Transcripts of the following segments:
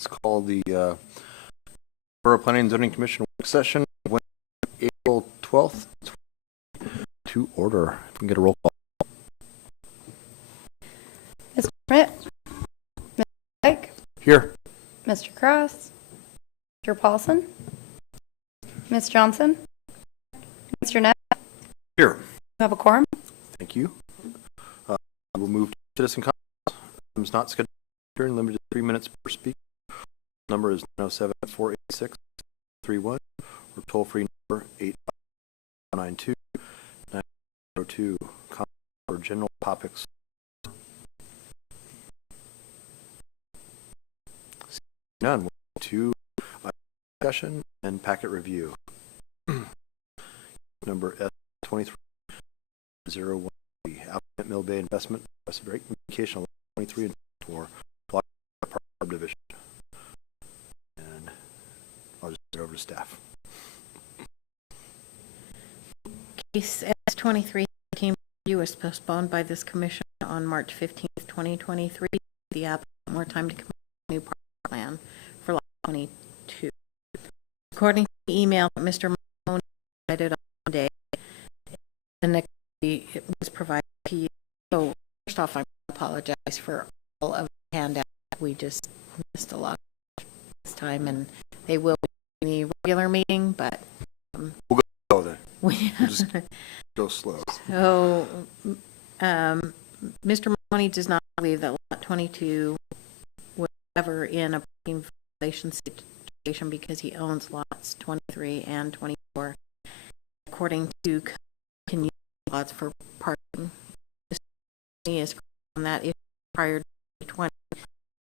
Let's call the Borough Planning and Zoning Commission work session Wednesday, April 12th to order. If we can get a roll call. Mr. Schmidt, Mr. Dyke, Here. Mr. Cross, Mr. Paulson, Ms. Johnson, Mr. Neff. Here. You have a quorum. Thank you. We'll move to citizen comments. Items not scheduled during limited to 3 minutes per speaker. Number is 907-486-31 or toll free number 892-902. Comment for general topics. None. To discussion and packet review. Number S2301. Applicant Mill Bay Investment requested rate communication 23 and 24 block subdivision. And I'll just turn it over to staff. Case S23 was postponed by this commission on March 15th, 2023. The applicant more time to complete a new park plan for lot 22. According to the email that Mr. Mahoney provided on Monday, the next it was provided to you. So first off, I apologize for all of the handouts. We just missed a lot this time, and they will be in the regular meeting, but We'll go then. We'll just go slow. So, Mr. Mahoney does not believe that lot 22 was ever in a parking violation situation because he owns lots 23 and 24. According to can use lots for parking. This is on that issue prior to 2020.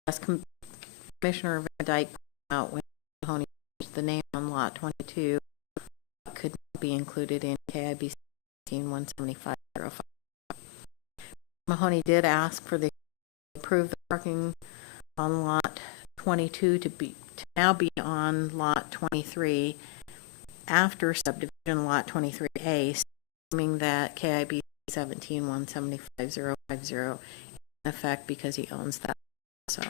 As Commissioner Van Dyke pointed out, when Mahoney used the name on lot 22, could not be included in KIB 17505. Mahoney did ask for the approve the parking on lot 22 to now be on lot 23 after subdivision lot 23A, assuming that KIB 1717550 in effect because he owns that. So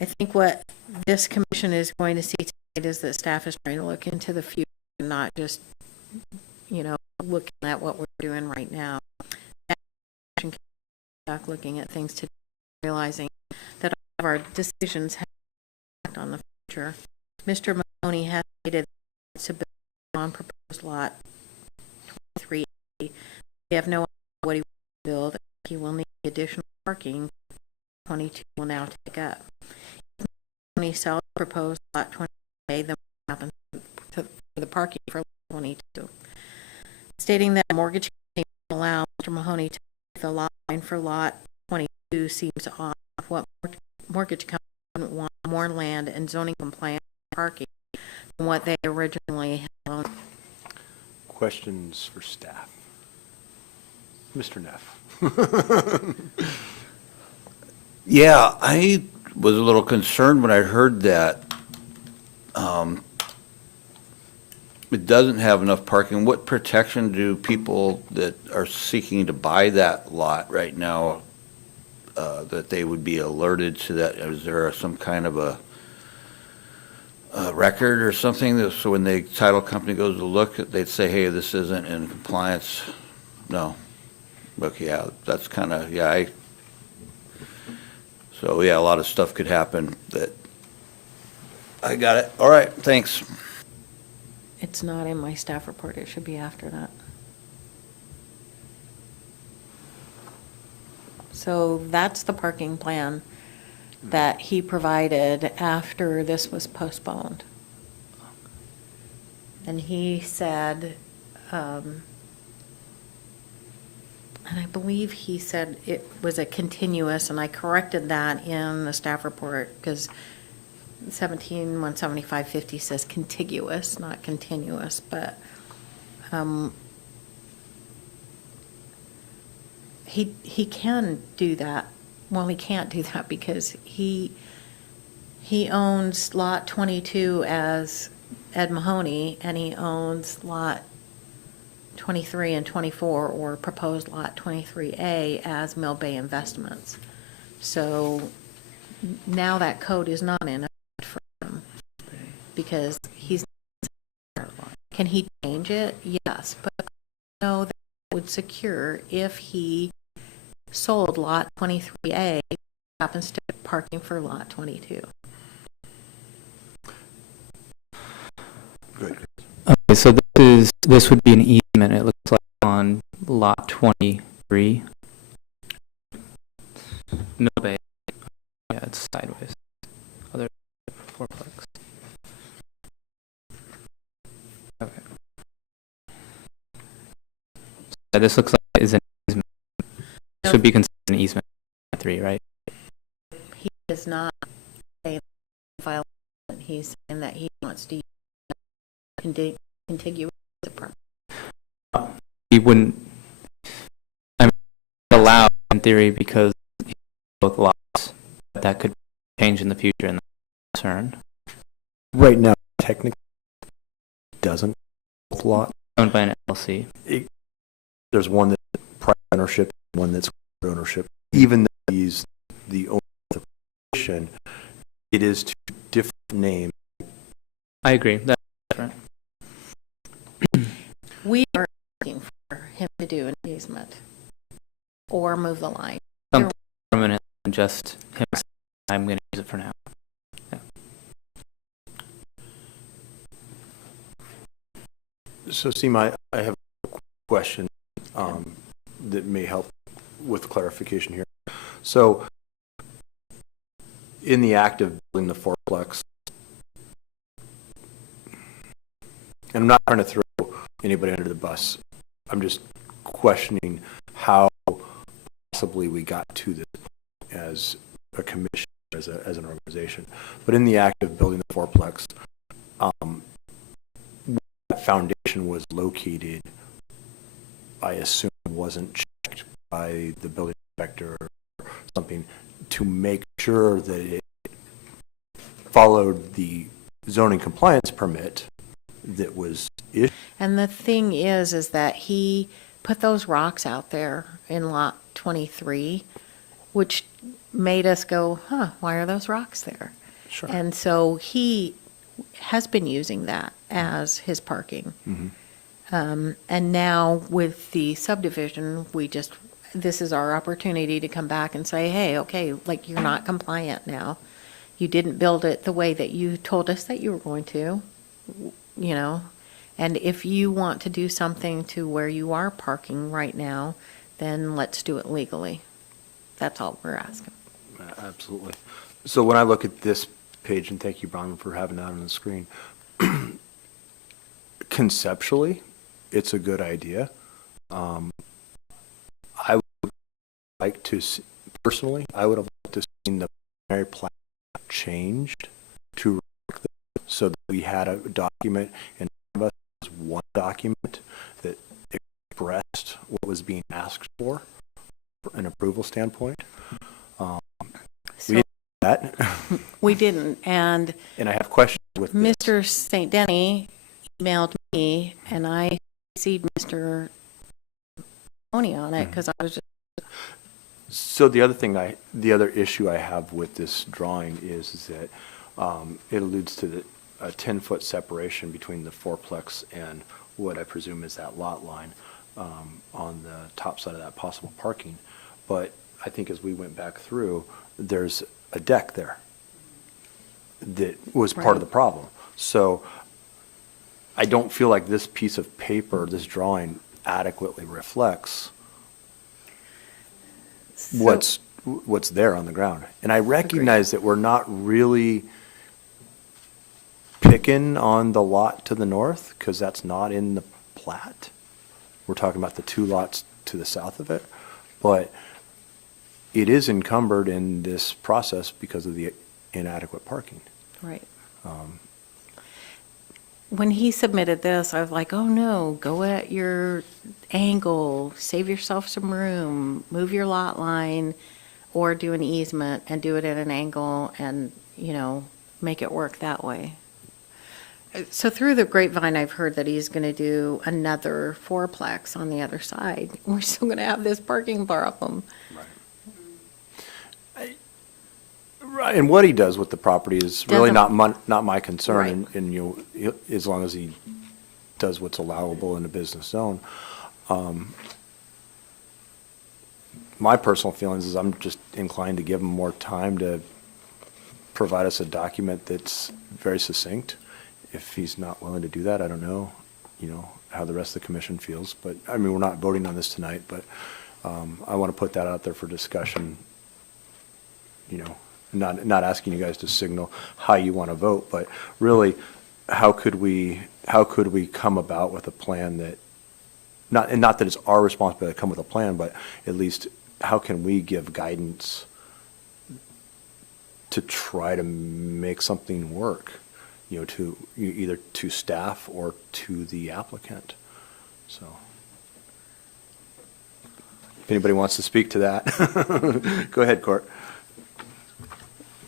I think what this commission is going to see tonight is that staff is trying to look into the future and not just, looking at what we're doing right now. Looking at things to realizing that all of our decisions have impact on the future. Mr. Mahoney has stated to build on proposed lot 23. We have no idea what he will build. He will need additional parking. 22 will now take up. If Mahoney sells proposed lot 20A, then what happens to the parking for lot 22? Stating that mortgage company will allow Mr. Mahoney to the line for lot 22 seems odd. What mortgage company wouldn't want more land and zoning compliant parking than what they originally had owned? Questions for staff? Mr. Neff. Yeah, I was a little concerned when I heard that it doesn't have enough parking. What protection do people that are seeking to buy that lot right now, that they would be alerted to that? Is there some kind of a record or something that, so when the title company goes to look, they'd say, hey, this isn't in compliance? No. Okay, yeah, that's kind of, so yeah, a lot of stuff could happen that, I got it. All right, thanks. It's not in my staff report. It should be after that. So that's the parking plan that he provided after this was postponed. And he said, and I believe he said it was a continuous, and I corrected that in the staff report because 1717550 says contiguous, not continuous, but he can do that. Well, he can't do that because he owns lot 22 as Ed Mahoney, and he owns lot 23 and 24, or proposed lot 23A as Mill Bay Investments. So now that code is not in effect for him because he's. Can he change it? Yes, but I know that would secure if he sold lot 23A, happens to be parking for lot 22. Good. Okay, so this would be an easement, it looks like, on lot 23. No bay. Yeah, it's sideways. Other fourplex. Okay. So this looks like is an easement. This would be considered an easement 3, right? He is not saying violation. He's saying that he wants to use contiguous apartment. He wouldn't. I mean, allow in theory because both lots, but that could change in the future and that's a concern. Right now, technically, it doesn't both lot. Owned by an LLC. There's one that's private ownership, one that's corporate ownership. Even though he's the owner of the corporation, it is two different names. I agree. That's different. We are looking for him to do an easement or move the line. Something permanent than just him saying, I'm going to use it for now. Yeah. So, Seema, I have a question that may help with clarification here. So, in the act of building the fourplex, and I'm not trying to throw anybody under the bus, I'm just questioning how possibly we got to this as a commission, as an organization. But in the act of building the fourplex, that foundation was located, I assume wasn't checked by the building inspector or something to make sure that it followed the zoning compliance permit that was issued. And the thing is that he put those rocks out there in lot 23, which made us go, huh, why are those rocks there? Sure. And so he has been using that as his parking. And now with the subdivision, this is our opportunity to come back and say, hey, okay, like you're not compliant now. You didn't build it the way that you told us that you were going to, you know. And if you want to do something to where you are parking right now, then let's do it legally. That's all we're asking. Absolutely. So when I look at this page, and thank you, Bronwyn, for having that on the screen, conceptually, it's a good idea. I would like to, personally, I would have liked to see the primary plan changed to so that we had a document in front of us, one document that expressed what was being asked for an approval standpoint. We didn't do that. We didn't, and I have questions with this. Mr. St. Denny emailed me, and I CC'd Mr. Mahoney on it because I was just. So the other issue I have with this drawing is that it alludes to a 10-foot separation between the fourplex and what I presume is that lot line on the top side of that possible parking. But I think as we went back through, there's a deck there that was part of the problem. So I don't feel like this piece of paper, this drawing, adequately reflects what's there on the ground. And I recognize that we're not really picking on the lot to the north because that's not in the plat. We're talking about the two lots to the south of it. But it is encumbered in this process because of the inadequate parking. Right. When he submitted this, I was like, oh no, go at your angle, save yourself some room, move your lot line, or do an easement and do it at an angle and, you know, make it work that way. So through the grapevine, I've heard that he's going to do another fourplex on the other side. We're still going to have this parking problem. Right, and what he does with the property is really Doesn't- not my concern, Right. and as long as he does what's allowable in a business zone. My personal feelings is I'm just inclined to give him more time to provide us a document that's very succinct. If he's not willing to do that, I don't know, how the rest of the commission feels, but, I mean, we're not voting on this tonight, but I want to put that out there for discussion, not asking you guys to signal how you want to vote, but really, how could we come about with a plan that, not that it's our responsibility to come with a plan, but at least how can we give guidance to try to make something work, to either to staff or to the applicant. So, if anybody wants to speak to that, go ahead, Court.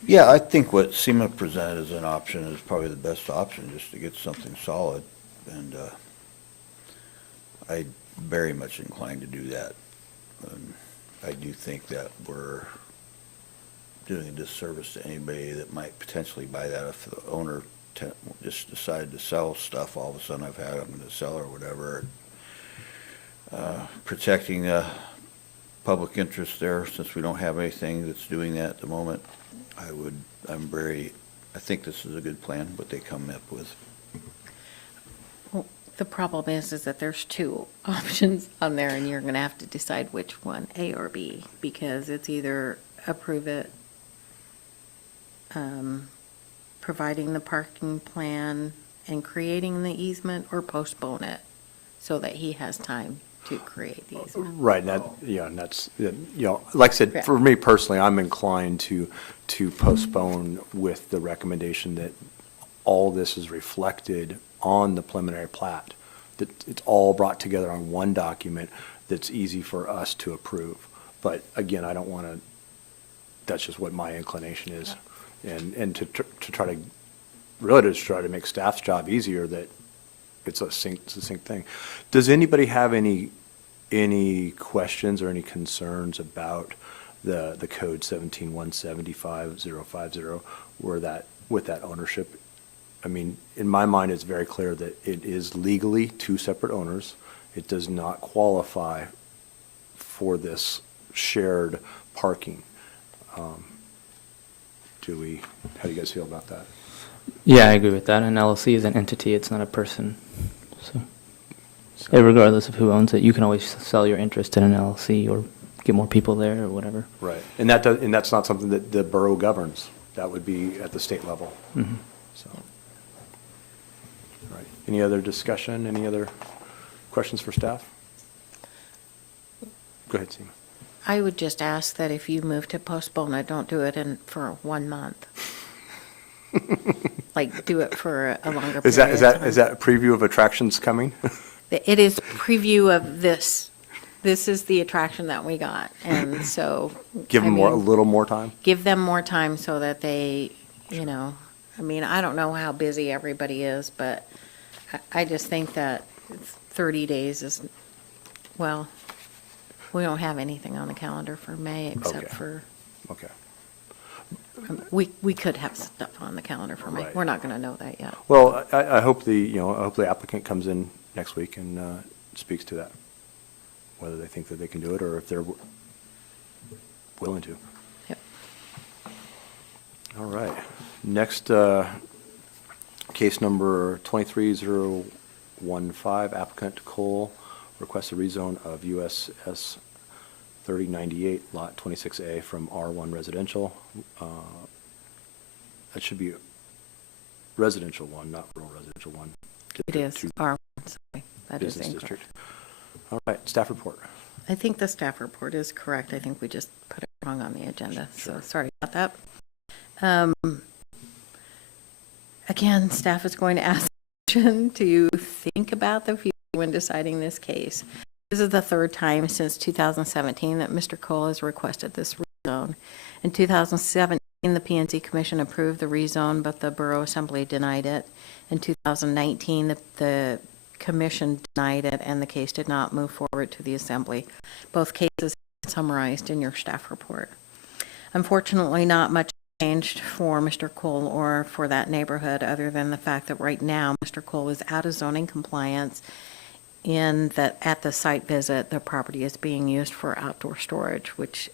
Yeah, I think what SEMA presented as an option is probably the best option, just to get something solid. And I'm very much inclined to do that. I do think that we're doing a disservice to anybody that might potentially buy that if the owner just decided to sell stuff. All of a sudden, I've had them to sell or whatever. Protecting the public interest there, since we don't have anything that's doing that at the moment. I think this is a good plan, what they come up with. Well, the problem is that there's two options on there, and you're going to have to decide which one, A or B, because it's either approve it, providing the parking plan and creating the easement, or postpone it so that he has time to create the easement. Right, and that's, like I said, Correct. for me personally, I'm inclined to postpone with the recommendation that all this is reflected on the preliminary plat, that it's all brought together on one document that's easy for us to approve. But again, I don't want to, that's just what my inclination is. And to try to, really to try to make staff's job easier, that it's a succinct thing. Does anybody have any questions or any concerns about the code 17175050, with that ownership? I mean, in my mind, it's very clear that it is legally two separate owners. It does not qualify for this shared parking. How do you guys feel about that? Yeah, I agree with that. An LLC is an entity, it's not a person. So, regardless of who owns it, you can always sell your interest in an LLC or get more people there or whatever. Right, and that's not something that the borough governs. That would be at the state level. Mhm. So, right. Any other discussion? Any other questions for staff? Go ahead, Seema. I would just ask that if you move to postpone it, don't do it for 1 month. Like, do it for a longer period Is that of time. is that a preview of attractions coming? It is preview of this. This is the attraction that we got, and so. Give them a a little more time? Give them more time so that they, I don't know how busy everybody is, but I just think that 30 days is, well, we don't have anything on the calendar for May except Okay. for, Okay. we could have stuff on the calendar for May. Right. We're not going to know that yet. Well, I hope the applicant comes in next week and speaks to that, whether they think that they can do it or if they're willing to. Yep. All right. Next, case number 23015, applicant Cole requests a rezone of USS 3098, lot 26A from R1 residential. That should be residential one, not rural residential one. It is, To sorry, that is business incorrect. district. All right, staff report. I think the staff report is correct. I think we just put it wrong on the agenda, so sorry about that. Again, staff is going to ask to think about the future when deciding this case. This is the third time since 2017 that Mr. Cole has requested this rezone. In 2017, the P&Z Commission approved the rezone, but the Borough Assembly denied it. In 2019, the Commission denied it, and the case did not move forward to the Assembly. Both cases are summarized in your staff report. Unfortunately, not much changed for Mr. Cole or for that neighborhood, other than the fact that right now, Mr. Cole is out of zoning compliance in that at the site visit, the property is being used for outdoor storage, which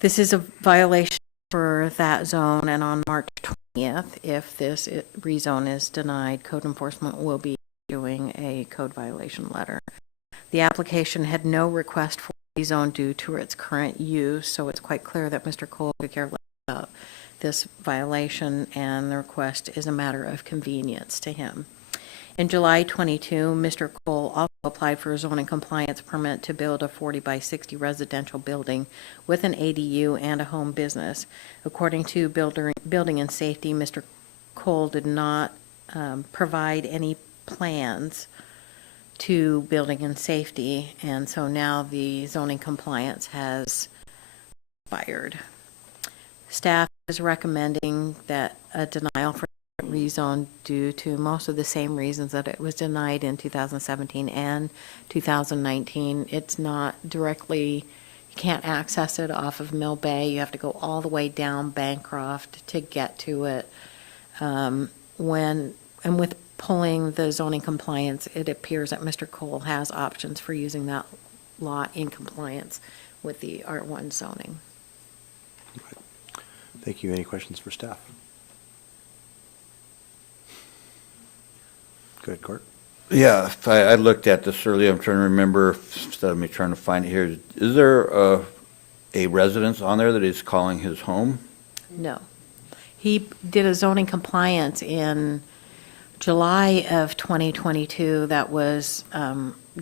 this is a violation for that zone, and on March 20th, if this rezone is denied, code enforcement will be doing a code violation letter. The application had no request for rezone due to its current use, so it's quite clear that Mr. Cole could care less about this violation, and the request is a matter of convenience to him. In July 22, Mr. Cole also applied for a zoning compliance permit to build a 40 by 60 residential building with an ADU and a home business. According to Building and Safety, Mr. Cole did not provide any plans to Building and Safety, and so now the zoning compliance has expired. Staff is recommending that a denial for rezone due to most of the same reasons that it was denied in 2017 and 2019. It's not directly, you can't access it off of Mill Bay. You have to go all the way down Bancroft to get to it. With pulling the zoning compliance, it appears that Mr. Cole has options for using that lot in compliance with the R1 zoning. Thank you. Any questions for staff? Go ahead, Court. Yeah, I looked at this earlier. I'm trying to remember, instead of me trying to find it here, is there a residence on there that he's calling his home? No. He did a zoning compliance in July of 2022 that was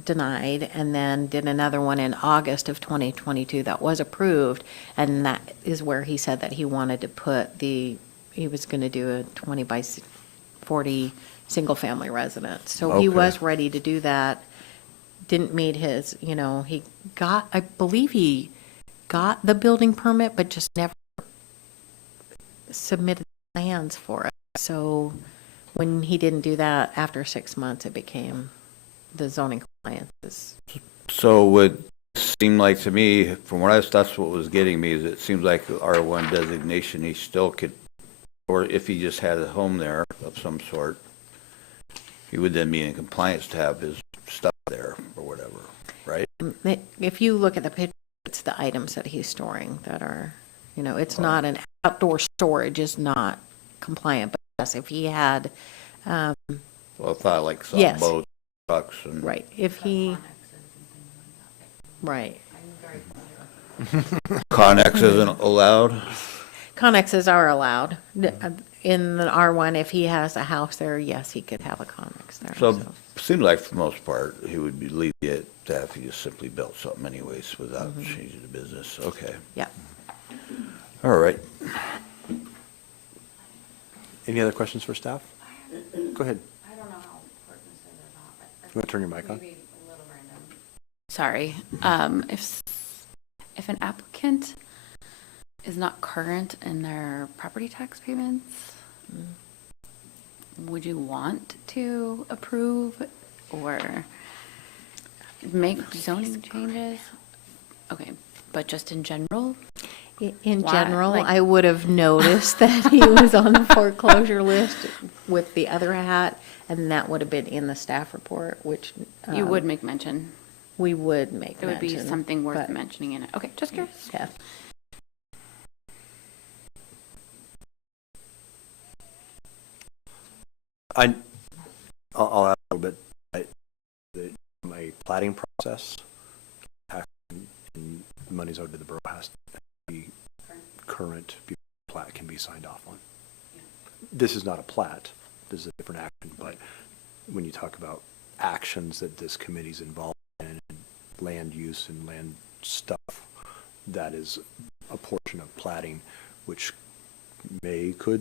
denied, and then did another one in August of 2022 that was approved, and that is where he said that he wanted to put he was going to do a 20 by 40 single-family residence. So he Okay. was ready to do that, didn't meet his, he got, I believe he got the building permit, but just never submitted plans for it. So when he didn't do that, after 6 months, it became the zoning compliances. So would seem like to me, from what that's what was getting me, is it seems like the R1 designation, he still could, or if he just had a home there of some sort, he would then be in compliance to have his stuff there or whatever, right? If you look at the picture, it's the items that he's storing that are, it's not an outdoor storage is not compliant, but yes, if he had, Well, I thought like some Yes. boats, trucks, and right, if he, right. Connex isn't allowed. Connexes are allowed. In the R1, if he has a house there, yes, he could have a Connex there. So seems like for the most part, he would be leave it to if he just simply built something anyways without changing the business. Okay. Yeah. All right. Any other questions for staff? Go ahead. I don't know how pertinent it is or not, but. You want to turn your mic on? Maybe a little random. Sorry. If an applicant is not current in their property tax payments, would you want to approve or make zoning changes? Okay, but just in general? In Why? general, Like- I would have noticed that he was on the foreclosure list with the other hat, and that would have been in the staff report, which. You would make mention. We would make It would be mention, something worth but- mentioning in it. Okay, just curious. Yeah. I'll add a little bit. My plating process, and money's owed to the borough has to be current before the plat can be signed off on. This is not a plat. This is a different action, but when you talk about actions that this committee's involved in, land use and land stuff, that is a portion of platting, which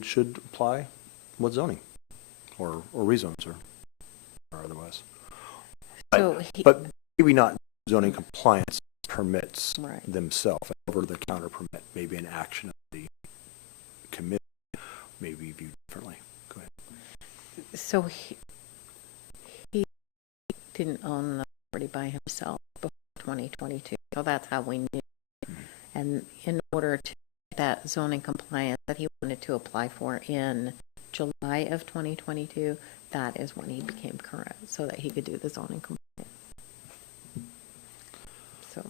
should apply with zoning or rezones or otherwise. So But maybe not zoning compliance permits Right. themselves, over the counter permit, maybe an action of the committee may be viewed differently. Go ahead. So he didn't own the property by himself before 2022, so that's how we knew. And in order to that zoning compliance that he wanted to apply for in July of 2022, that is when he became current, so that he could do the zoning compliance. So,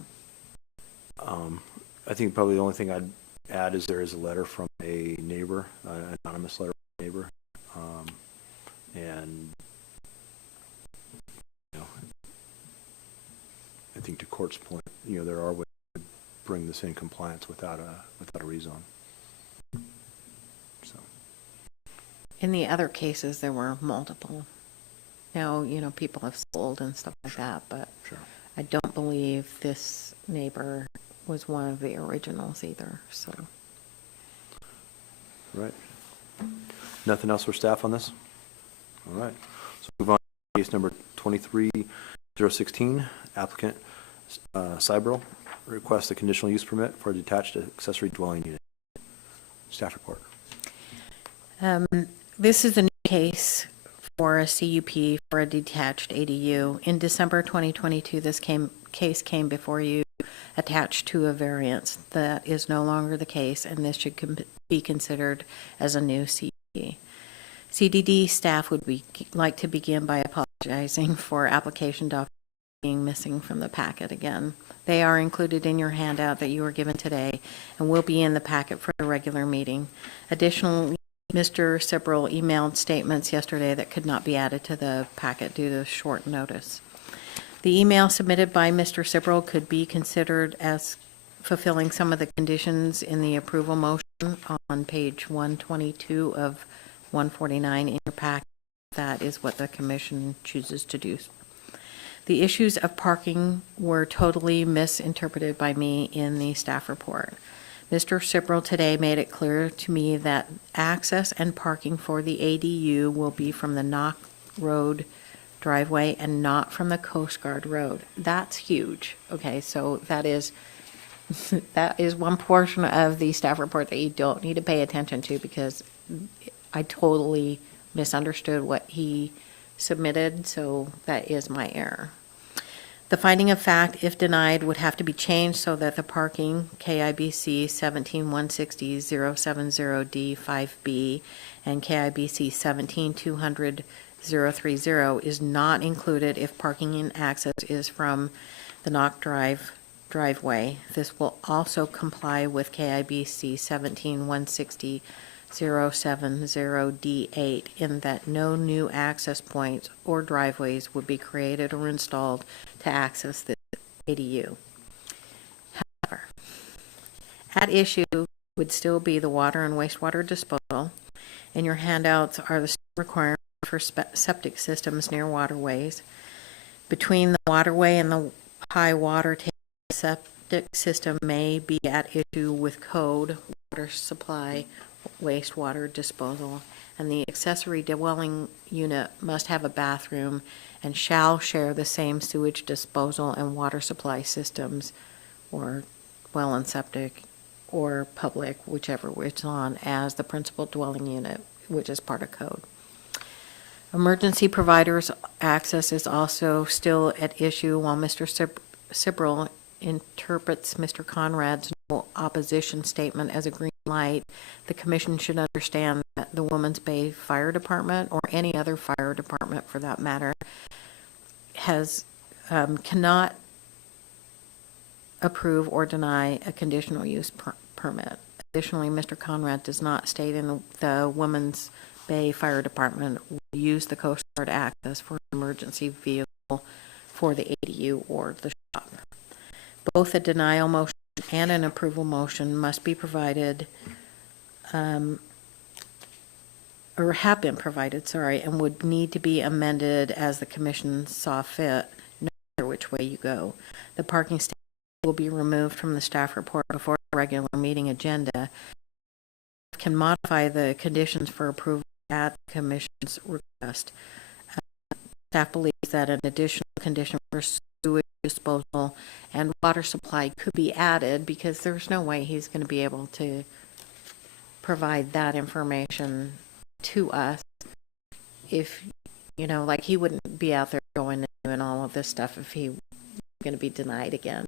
I think probably the only thing I'd add is there is a letter from a neighbor, an anonymous letter from a neighbor. And, you know, I think to Court's point, you know, there are ways to bring this in compliance without a rezone. So. in the other cases, there were multiple. Now, you know, people have sold and stuff like that, but Sure. I don't believe this neighbor was one of the originals either, so. Right. Nothing else for staff on this? All right. So move on to case number 23016, applicant Cybro requests a conditional use permit for a detached accessory dwelling unit. Staff report. This is a new case for a CUP for a detached ADU. In December 2022, this case came before you attached to a variance. That is no longer the case, and this should be considered as a new CUP. CDD staff would like to begin by apologizing for application documents being missing from the packet again. They are included in your handout that you were given today and will be in the packet for the regular meeting. Additionally, Mr. Sibrel emailed statements yesterday that could not be added to the packet due to short notice. The email submitted by Mr. Sibrel could be considered as fulfilling some of the conditions in the approval motion on page 122 of 149 in your packet. That is what the commission chooses to do. The issues of parking were totally misinterpreted by me in the staff report. Mr. Sibrel today made it clear to me that access and parking for the ADU will be from the Knock Road driveway and not from the Coast Guard Road. That's huge. Okay, so that is one portion of the staff report that you don't need to pay attention to, because I totally misunderstood what he submitted, so that is my error. The finding of fact, if denied, would have to be changed so that the parking KIBC 17160-070D5B and KIBC 17200-030 is not included if parking and access is from the Knock driveway. This will also comply with KIBC 17160-070D8 in that no new access points or driveways would be created or installed to access the ADU. However, at issue would still be the water and wastewater disposal. In your handouts are the requirements for septic systems near waterways. Between the waterway and the high water table, the septic system may be at issue with code, water supply, wastewater disposal, and the accessory dwelling unit must have a bathroom and shall share the same sewage disposal and water supply systems, or well and septic, or public, whichever it's on, as the principal dwelling unit, which is part of code. Emergency providers access is also still at issue while Mr. Sibrel interprets Mr. Conrad's no opposition statement as a green light. The commission should understand that the Woman's Bay Fire Department, or any other fire department for that matter, cannot approve or deny a conditional use permit. Additionally, Mr. Conrad does not state in the Woman's Bay Fire Department will use the Coast Guard access for an emergency vehicle for the ADU or the shop. Both a denial motion and an approval motion must be provided, or have been provided, and would need to be amended as the commission saw fit, no matter which way you go. The parking statement will be removed from the staff report before the regular meeting agenda. Can modify the conditions for approval at the commission's request. Staff believes that an additional condition for sewage disposal and water supply could be added, because there's no way he's going to be able to provide that information to us if, you know, like he wouldn't be out there going and doing all of this stuff if he was going to be denied again.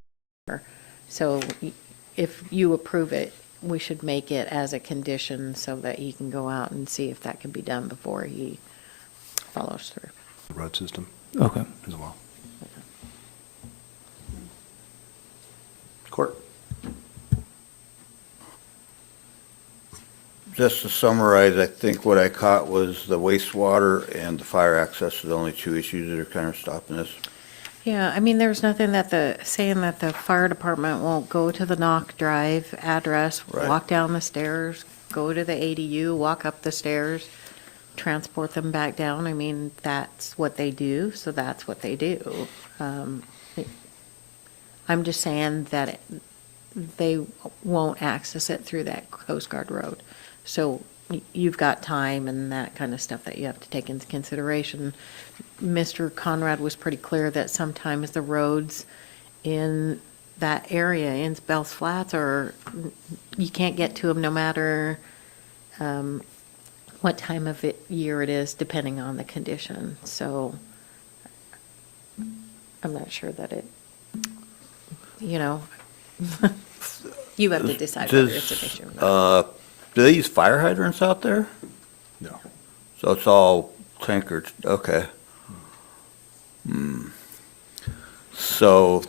So if you approve it, we should make it as a condition so that he can go out and see if that can be done before he follows through. The road system Okay. as well. Court. Just to summarize, I think what I caught was the wastewater and the fire access are the only two issues that are kind of stopping this. Yeah, I mean, there's nothing saying that the fire department won't go to the Knock Drive address, Right. walk down the stairs, go to the ADU, walk up the stairs, transport them back down. I mean, that's what they do, so that's what they do. I'm just saying that they won't access it through that Coast Guard road. So you've got time and that kind of stuff that you have to take into consideration. Mr. Conrad was pretty clear that sometimes the roads in that area, in Bell's Flats, you can't get to them no matter what time of year it is, depending on the condition. So I'm not sure that it, you have to decide whether it's an issue or not. Do they use fire hydrants out there? No. So it's all tankered, okay. So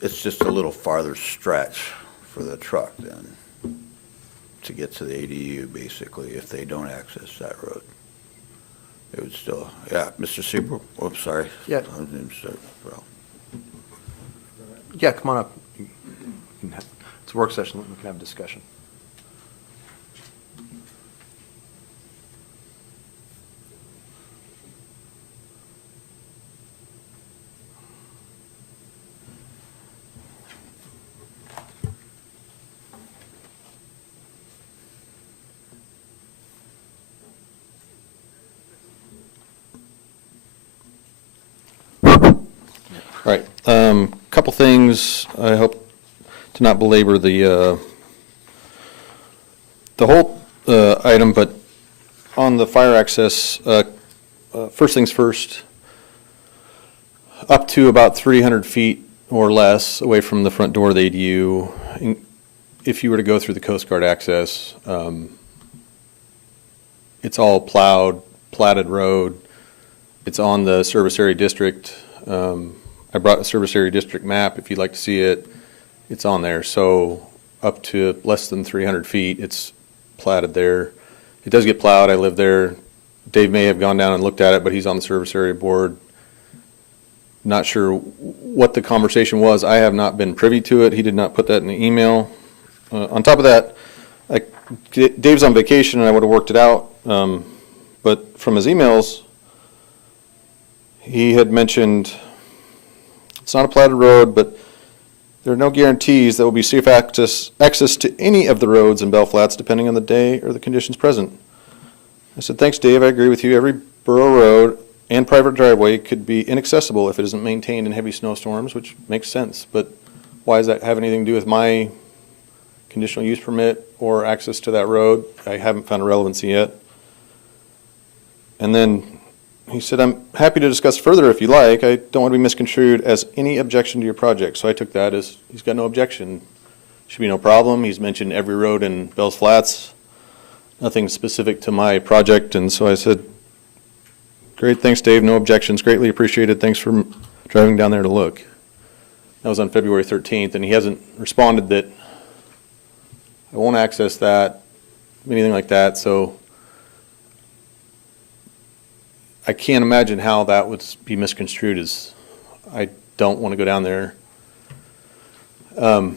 it's just a little farther stretch for the truck then to get to the ADU, basically, if they don't access that road. It would still, yeah, Mr. Seabrook, oh, I'm sorry. Yeah. I didn't start, well, Yeah, come on up. It's a work session, we can have a discussion. All right, couple things, I hope to not belabor the whole item, but on the fire access, first things first, up to about 300 feet or less away from the front door of the ADU, if you were to go through the Coast Guard access, it's all platted road, it's on the service area district. I brought a service area district map. If you'd like to see it, it's on there. So up to less than 300 feet, it's platted there. It does get plowed. I live there. Dave may have gone down and looked at it, but he's on the service area board. Not sure what the conversation was. I have not been privy to it. He did not put that in the email. On top of that, Dave's on vacation and I would have worked it out. But from his emails, he had mentioned it's not a platted road, but there are no guarantees that will be safe access to any of the roads in Bell Flats depending on the day or the conditions present. I said, thanks, Dave. I agree with you. Every borough road and private driveway could be inaccessible if it isn't maintained in heavy snowstorms, which makes sense. But why does that have anything to do with my conditional use permit or access to that road? I haven't found a relevancy yet. And then he said, I'm happy to discuss further if you like. I don't want to be misconstrued as any objection to your project. So I took that as he's got no objection. Should be no problem. He's mentioned every road in Bell's Flats, nothing specific to my project. And so I said, great, thanks, Dave. No objections. Greatly appreciated. Thanks for driving down there to look. That was on February 13th, and he hasn't responded that I won't access that, anything like that. So I can't imagine how that would be misconstrued as I don't want to go down there. To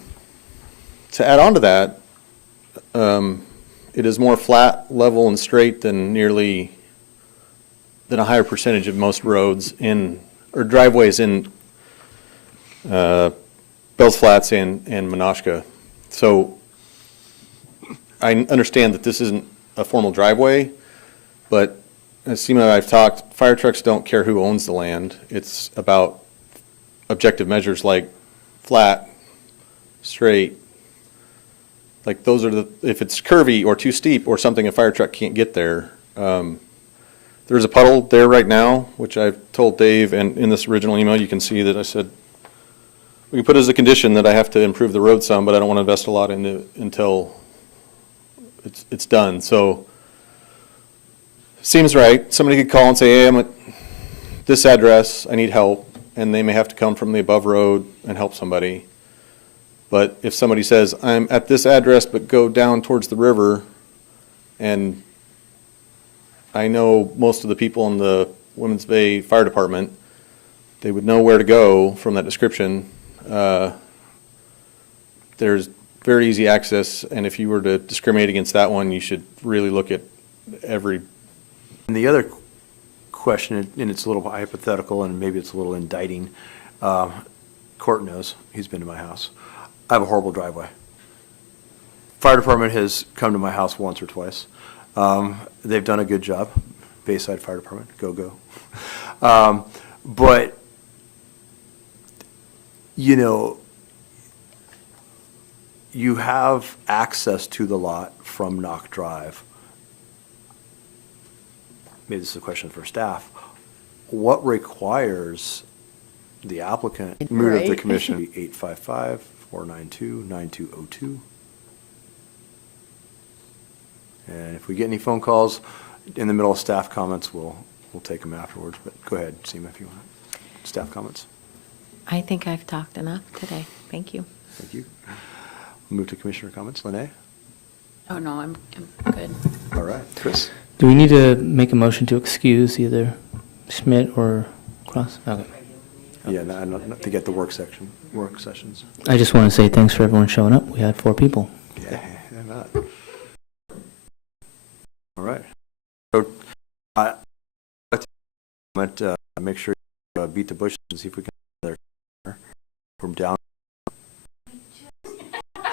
add on to that, it is more flat, level, and straight than a higher percentage of most roads or driveways in Bell's Flats and Menasha. So I understand that this isn't a formal driveway, but as Seema and I have talked, fire trucks don't care who owns the land. It's about objective measures like flat, straight. Like those are if it's curvy or too steep or something, a fire truck can't get there. There's a puddle there right now, which I've told Dave, and in this original email you can see that I said, we can put it as a condition that I have to improve the road some, but I don't want to invest a lot in it until it's done. So, seems right. Somebody could call and say, hey, I'm at this address, I need help, and they may have to come from the above road and help somebody. But if somebody says, I'm at this address, but go down towards the river, and I know most of the people in the Women's Bay Fire Department, they would know where to go from that description. There's very easy access, and if you were to discriminate against that one, you should really look at every. And the other question, and it's a little hypothetical, and maybe it's a little indicting. Court knows, he's been to my house. I have a horrible driveway. Fire department has come to my house once or twice. They've done a good job. Bayside Fire Department, go. But, you know, you have access to the lot from Knock Drive. Maybe this is a question for staff. What requires the applicant, move of the commission, 855-492-9202? And if we get any phone calls in the middle of staff comments, we'll take them afterwards. But go ahead, Seema, if you want. Staff comments. I think I've talked enough today. Thank you. Thank you. We'll move to commissioner comments. Lene? Oh, no, I'm good. All right. Chris? Do we need to make a motion to excuse either Schmidt or Cross? Okay. Yeah, not to get the work sessions. I just want to say thanks for everyone showing up. We had 4 people. Yeah, not. All right. So, make sure you beat the bushes and see if we can get there from down